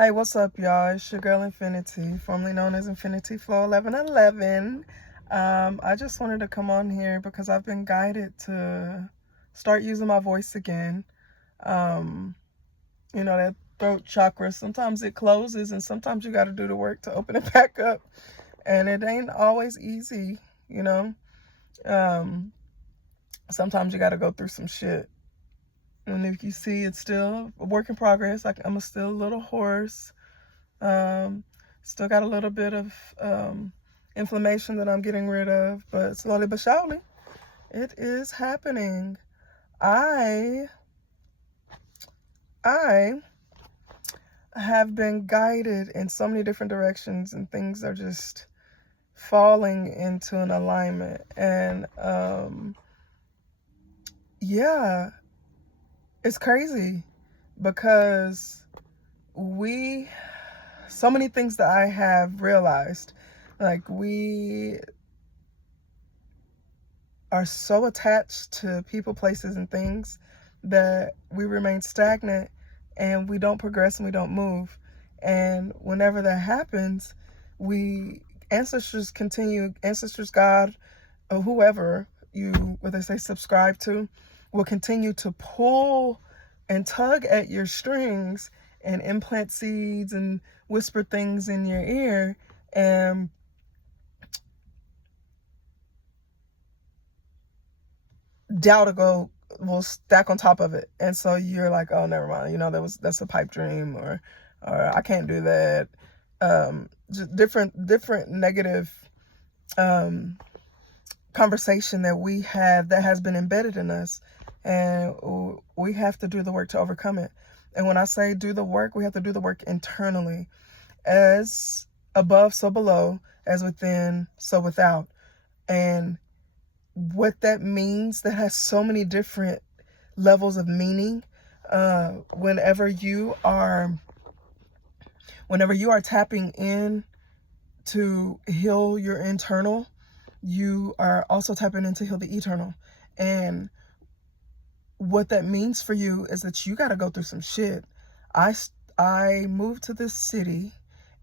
Hey, what's up, y'all? It's your girl Infinity, formerly known as Infinity Flow 1111. I just wanted to come on here because I've been guided to start using my voice again. Um, that throat chakra, sometimes it closes and sometimes you got to do the work to open it back up. And it ain't always easy, you know. Um, Sometimes you got to go through some shit. And if you see it's still a work in progress, I'm still a little hoarse. Um, Still got a little bit of inflammation that I'm getting rid of, but slowly but surely, it is happening. I I have been guided in so many different directions, and things are just falling into an alignment. And yeah, it's crazy because so many things that I have realized, like we are so attached to people, places, and things that we remain stagnant and we don't progress and we don't move. And whenever that happens, ancestors, God, or whoever what they say, subscribe to, will continue to pull and tug at your strings and implant seeds and whisper things in your ear. And doubt will stack on top of it, and so you're like, oh, never mind, that's a pipe dream, or I can't do that. Just different negative conversation that we have that has been embedded in us, and we have to do the work to overcome it. And when I say do the work, we have to do the work internally. As above, so below; as within, so without. And what that means, that has so many different levels of meaning. Whenever you are tapping in to heal your internal, you are also tapping in to heal the eternal. And what that means for you is that you got to go through some shit. I moved to this city,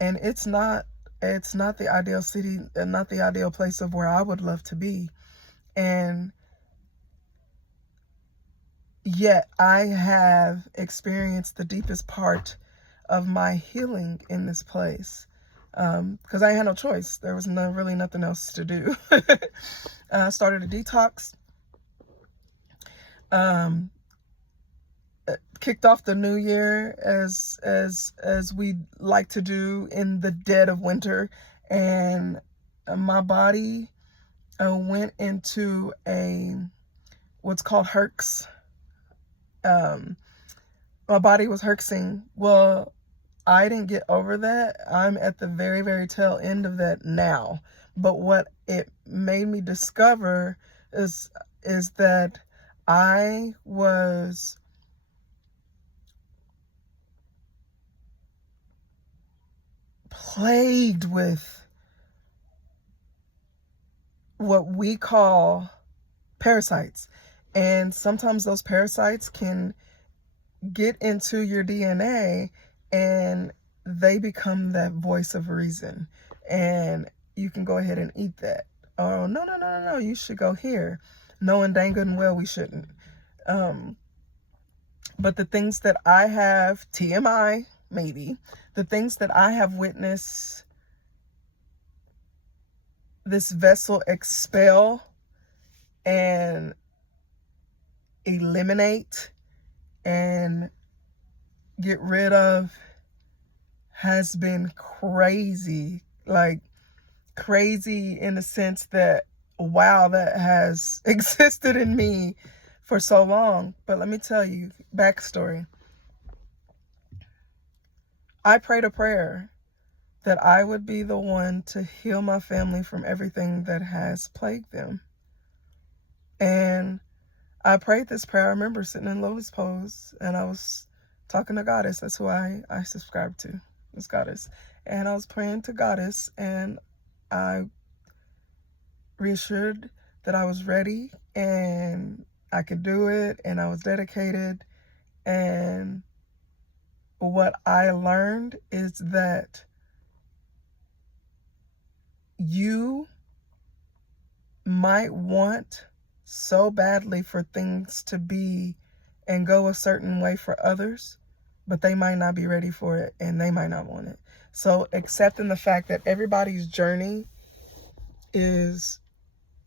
and it's not the ideal city and not the ideal place of where I would love to be. And yet I have experienced the deepest part of my healing in this place, because I had no choice. There was really nothing else to do. I started a detox, um, kicked off the new year as we like to do in the dead of winter, and my body went into what's called herx. My body was herxing. Well, I didn't get over that. I'm at the very, very tail end of that now. But what it made me discover is that I was plagued with what we call parasites. And sometimes those parasites can get into your DNA, and they become that voice of reason, and you can go ahead and eat that. Oh, no, you should go here, knowing dang good and well we shouldn't. But the things that I have, TMI maybe, the things that I have witnessed this vessel expel and eliminate and get rid of has been crazy. Like, crazy in the sense that, wow, that has existed in me for so long. But let me tell you, backstory. I prayed a prayer that I would be the one to heal my family from everything that has plagued them. And I prayed this prayer. I remember sitting in Lotus Pose, and I was talking to Goddess. That's who I subscribe to. It's Goddess. And I was praying to Goddess, and I reassured that I was ready and I could do it, and I was dedicated. And what I learned is that you might want so badly for things to be and go a certain way for others, but they might not be ready for it and they might not want it. So accepting the fact that everybody's journey is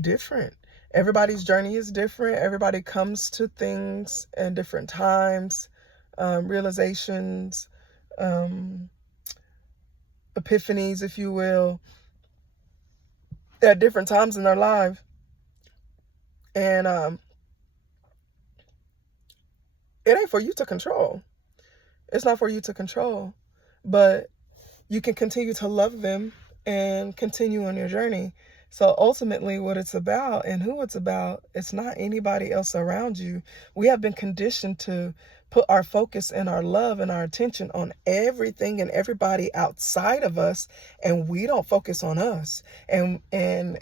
different. Everybody's journey is different. Everybody comes to things in different times, realizations, epiphanies, if you will, at different times in their life. And it ain't for you to control. It's not for you to control, but you can continue to love them and continue on your journey. So ultimately what it's about and who it's about, it's not anybody else around you. We have been conditioned to put our focus and our love and our attention on everything and everybody outside of us, and we don't focus on us. And in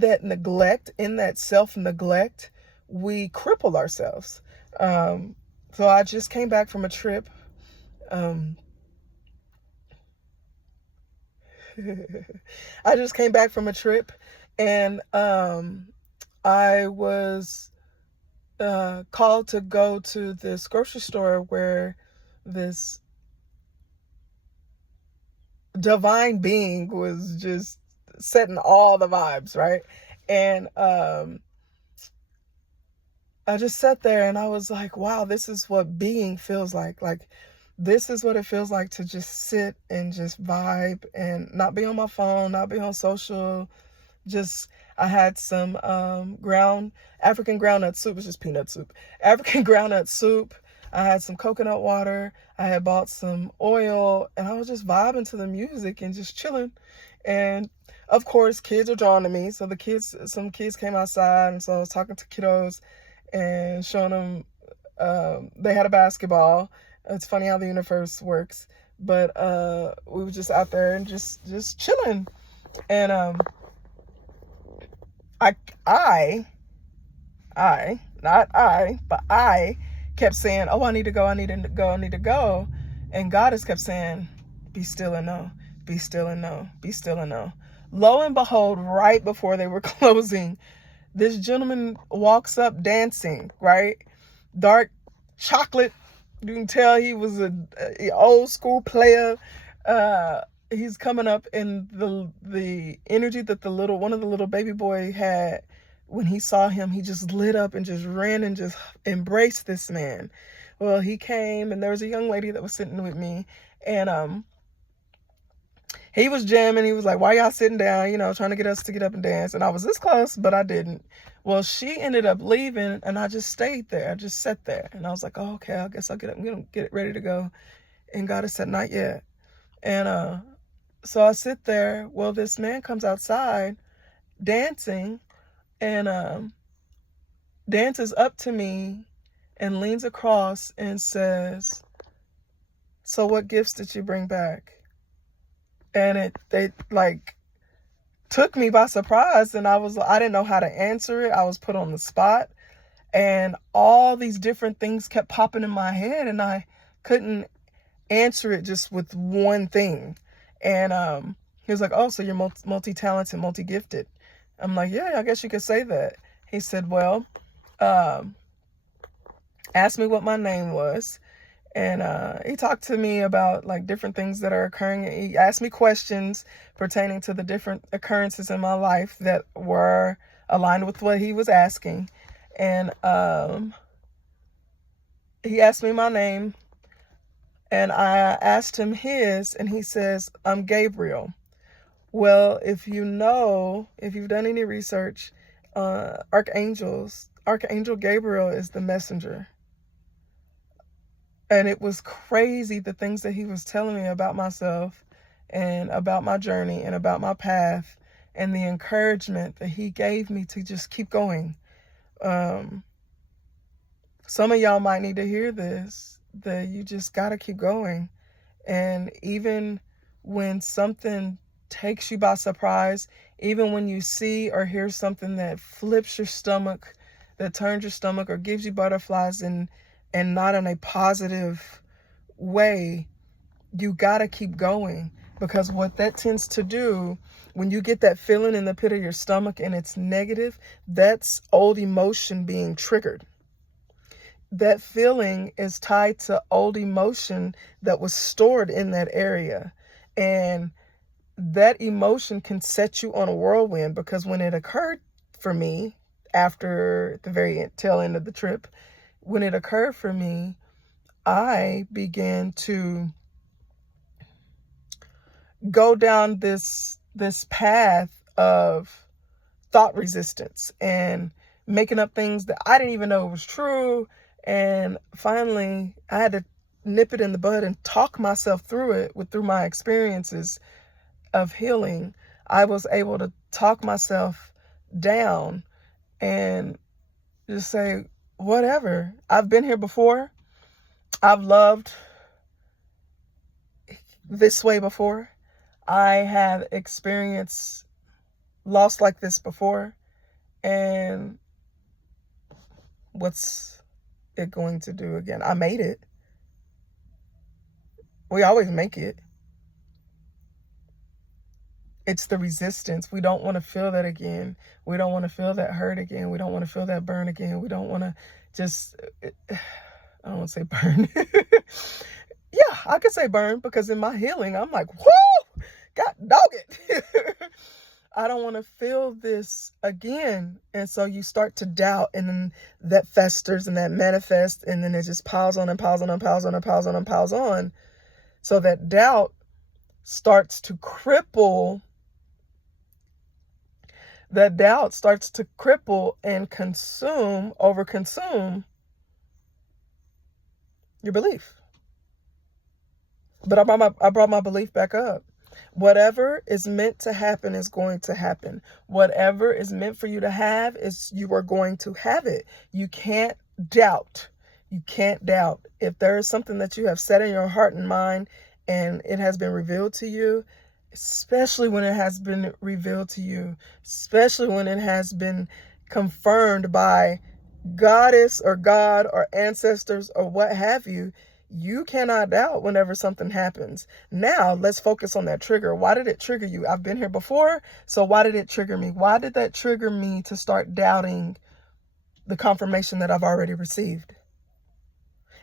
that neglect, in that self-neglect, we cripple ourselves. So I just came back from a trip. I just came back from a trip, and I was called to go to this grocery store where this divine being was just setting all the vibes, right? And I just sat there and I was like, wow, this is what being feels like. Like, this is what it feels like to just sit and just vibe and not be on my phone, not be on social. Just, I had some African groundnut soup. It's just peanut soup. African groundnut soup. I had some coconut water. I had bought some oil, and I was just vibing to the music and just chilling. And of course, kids are drawn to me. So some kids came outside, and so I was talking to kiddos and showing them, they had a basketball. It's funny how the universe works. But we were just out there and just chilling. And I kept saying, oh, I need to go, I need to go, I need to go. And God has kept saying, be still and know, be still and know, be still and know. Lo and behold, right before they were closing, this gentleman walks up dancing, right? Dark chocolate. You can tell he was an old school player. He's coming up, and the energy that one of the little baby boy had when he saw him, he just lit up and just ran and just embraced this man. Well, he came, and there was a young lady that was sitting with me, and he was jamming. He was like, why y'all sitting down, trying to get us to get up and dance. And I was this close, but I didn't. Well, she ended up leaving, and I just stayed there. I just sat there, and I was like, oh, okay, I guess I'll get up. I'm going to get ready to go. And God has said, not yet. And so I sit there. Well, this man comes outside dancing, and dances up to me and leans across and says, so what gifts did you bring back? And they took me by surprise, and I didn't know how to answer it. I was put on the spot, and all these different things kept popping in my head, and I couldn't answer it just with one thing. And he was like, oh, so you're multi-talented, multi-gifted. I'm like, yeah, I guess you could say that. He said, well, asked me what my name was. And he talked to me about different things that are occurring. He asked me questions pertaining to the different occurrences in my life that were aligned with what he was asking. And he asked me my name, and I asked him his, and he says, I'm Gabriel. Well, if you've done any research, Archangel Gabriel is the messenger. And it was crazy, the things that he was telling me about myself and about my journey and about my path, and the encouragement that he gave me to just keep going. Some of y'all might need to hear this, that you just got to keep going. And even when something takes you by surprise, even when you see or hear something that flips your stomach, that turns your stomach or gives you butterflies, and not in a positive way, you gotta keep going, because what that tends to do, when you get that feeling in the pit of your stomach and it's negative, that's old emotion being triggered. That feeling is tied to old emotion that was stored in that area. And that emotion can set you on a whirlwind, because when it occurred for me after the very tail end of the trip, when it occurred for me, I began to go down this path of thought resistance and making up things that I didn't even know was true. And finally, I had to nip it in the bud and talk myself through it through my experiences of healing. I was able to talk myself down and just say, whatever. I've been here before. I've loved this way before. I have experienced loss like this before. And what's it going to do again? I made it. We always make it. It's the resistance. We don't want to feel that again. We don't want to feel that hurt again. We don't want to feel that burn again. We don't want to just, I don't want to say burn. Yeah, I could say burn, because in my healing, I'm like, whoo, God dog it. I don't want to feel this again. And so you start to doubt, and then that festers and that manifests, and then it just piles on and piles on and piles on and piles on and piles on. So that doubt starts to cripple. That doubt starts to cripple and overconsume your belief. But I brought my belief back up. Whatever is meant to happen is going to happen. Whatever is meant for you to have, you are going to have it. You can't doubt. You can't doubt. If there is something that you have set in your heart and mind and it has been revealed to you, especially when it has been revealed to you, especially when it has been confirmed by goddess or God or ancestors or what have you, you cannot doubt whenever something happens. Now, let's focus on that trigger. Why did it trigger you? I've been here before, so why did it trigger me? Why did that trigger me to start doubting the confirmation that I've already received?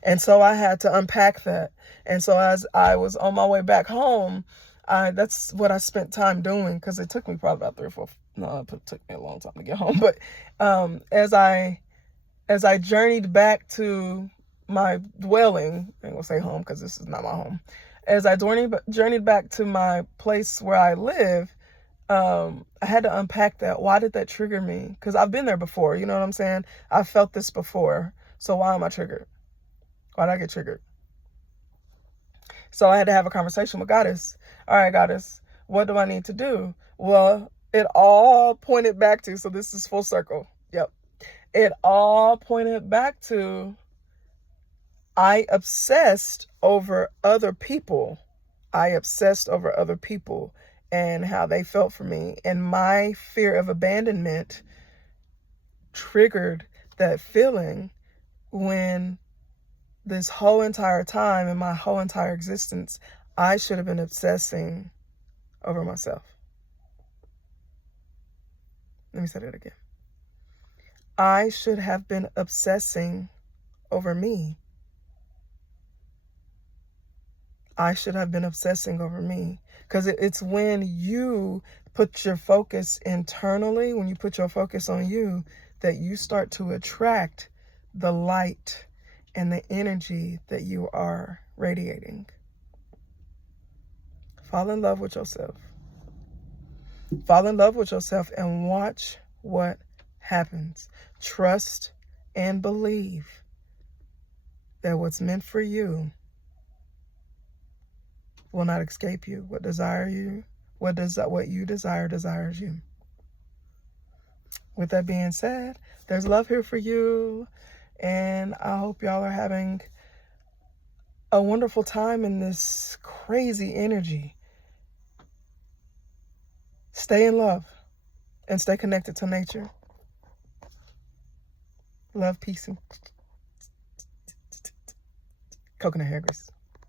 And so I had to unpack that. And so as I was on my way back home, that's what I spent time doing, because it took me probably about 3 or 4, no, it took me a long time to get home. But as I journeyed back to my dwelling, I ain't gonna say home because this is not my home. As I journeyed back to my place where I live, I had to unpack that. Why did that trigger me? Because I've been there before, you know what I'm saying? I've felt this before. So why am I triggered? Why did I get triggered? So I had to have a conversation with Goddess. All right, Goddess, what do I need to do? Well, it all pointed back to, so this is full circle. Yep. It all pointed back to, I obsessed over other people. I obsessed over other people and how they felt for me. And my fear of abandonment triggered that feeling, when this whole entire time in my whole entire existence, I should have been obsessing over myself. Let me say that again. I should have been obsessing over me. I should have been obsessing over me. Because it's when you put your focus internally, when you put your focus on you, that you start to attract the light and the energy that you are radiating. Fall in love with yourself. Fall in love with yourself and watch what happens. Trust and believe that what's meant for you will not escape you. What you desire desires you. With that being said, there's love here for you, and I hope y'all are having a wonderful time in this crazy energy. Stay in love and stay connected to nature. Love, peace, and coconut hair grease.